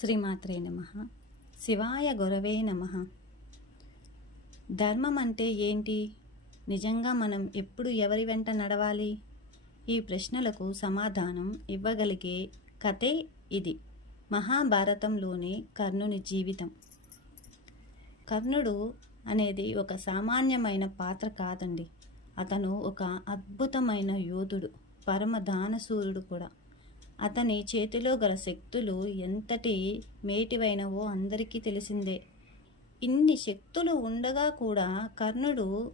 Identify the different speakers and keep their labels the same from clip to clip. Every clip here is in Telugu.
Speaker 1: శ్రీమాత్రే నమ. శివాయ గురవే నమ. ధర్మం అంటే ఏంటి? నిజంగా మనం ఎప్పుడు ఎవరి వెంట నడవాలి? ఈ ప్రశ్నలకు సమాధానం ఇవ్వగలిగే కథే ఇది. మహాభారతంలోని కర్ణుని జీవితం. కర్ణుడు అనేది ఒక సామాన్యమైన పాత్ర కాదండి. అతను ఒక అద్భుతమైన యోధుడు పరమ దానసూరుడు కూడా. అతని చేతిలో గల శక్తులు ఎంతటి మేటివైనవో అందరికీ తెలిసిందే. ఇన్ని శక్తులు ఉండగా కూడా కర్ణుడు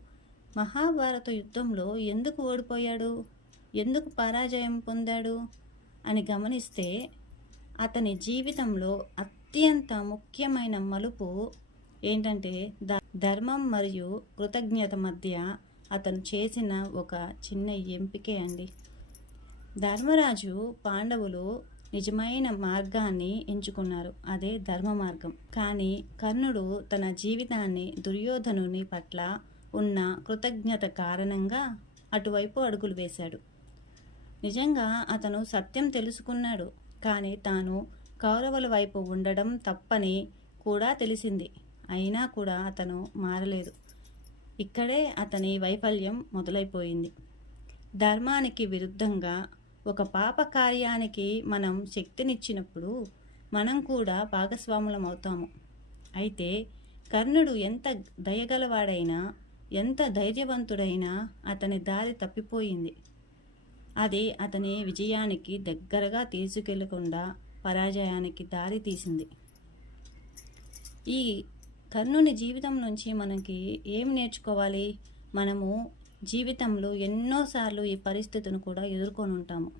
Speaker 1: మహాభారత యుద్ధంలో ఎందుకు ఓడిపోయాడు? ఎందుకు పరాజయం పొందాడు? అని గమనిస్తే అతని జీవితంలో అత్యంత ముఖ్యమైన మలుపు ఏంటంటే ద ధర్మం మరియు కృతజ్ఞత మధ్య అతను చేసిన ఒక చిన్న ఎంపికే అండి. ధర్మరాజు పాండవులు నిజమైన మార్గాన్ని ఎంచుకున్నారు. అదే ధర్మ మార్గం. కానీ కర్ణుడు తన జీవితాన్ని దుర్యోధనుని పట్ల ఉన్న కృతజ్ఞత కారణంగా అటువైపు అడుగులు వేశాడు. నిజంగా అతను సత్యం తెలుసుకున్నాడు. కానీ తాను కౌరవుల వైపు ఉండడం తప్పని కూడా తెలిసింది. అయినా కూడా అతను మారలేదు. ఇక్కడే అతని వైఫల్యం మొదలైపోయింది. ధర్మానికి విరుద్ధంగా ఒక పాప కార్యానికి మనం శక్తినిచ్చినప్పుడు మనం కూడా భాగస్వాములం అవుతాము. అయితే కర్ణుడు ఎంత దయగలవాడైనా ఎంత ధైర్యవంతుడైనా అతని దారి తప్పిపోయింది. అది అతని విజయానికి దగ్గరగా తీసుకెళ్ళకుండా పరాజయానికి దారి తీసింది. ఈ కర్ణుని జీవితం నుంచి మనకి ఏం నేర్చుకోవాలి? మనము జీవితంలో ఎన్నోసార్లు ఈ పరిస్థితిని కూడా ఎదుర్కొని ఉంటాము.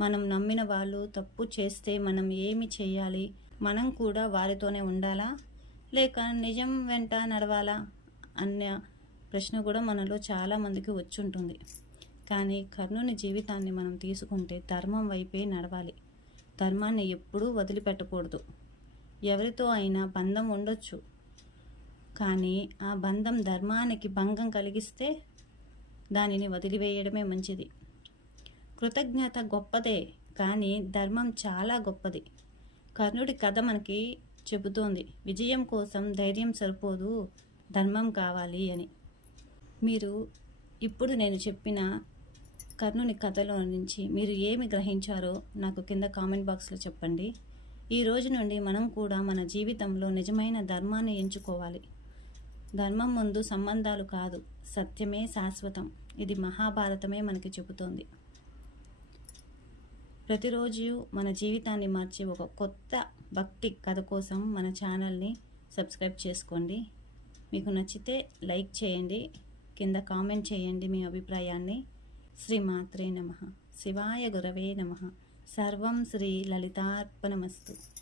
Speaker 1: మనం నమ్మిన వాళ్ళు తప్పు చేస్తే మనం ఏమి చేయాలి? మనం కూడా వారితోనే ఉండాలా? లేక నిజం వెంట నడవాలా? అన్న ప్రశ్న కూడా మనలో చాలామందికి వచ్చుంటుంది. కానీ కర్ణుని జీవితాన్ని మనం తీసుకుంటే ధర్మం వైపే నడవాలి. ధర్మాన్ని ఎప్పుడూ వదిలిపెట్టకూడదు. ఎవరితో అయినా బంధం ఉండొచ్చు. కానీ ఆ బంధం ధర్మానికి భంగం కలిగిస్తే దానిని వదిలివేయడమే మంచిది. కృతజ్ఞత గొప్పదే కానీ ధర్మం చాలా గొప్పది. కర్ణుడి కథ మనకి చెబుతోంది విజయం కోసం ధైర్యం సరిపోదు ధర్మం కావాలి అని. మీరు ఇప్పుడు నేను చెప్పిన కర్ణుని కథలో నుంచి మీరు ఏమి గ్రహించారో నాకు కింద కామెంట్ బాక్స్లో చెప్పండి. ఈ రోజు నుండి మనం కూడా మన జీవితంలో నిజమైన ధర్మాన్ని ఎంచుకోవాలి. ధర్మం ముందు సంబంధాలు కాదు సత్యమే శాశ్వతం. ఇది మహాభారతమే మనకి చెబుతోంది. ప్రతిరోజు మన జీవితాన్ని మార్చే ఒక కొత్త భక్తి కథ కోసం మన ఛానల్ని సబ్స్క్రైబ్ చేసుకోండి. మీకు నచ్చితే లైక్ చేయండి కింద కామెంట్ చేయండి మీ అభిప్రాయాన్ని. శ్రీమాత్రే నమ. శివాయ గురవే నమ. సర్వం శ్రీ లలితార్పణమస్తు.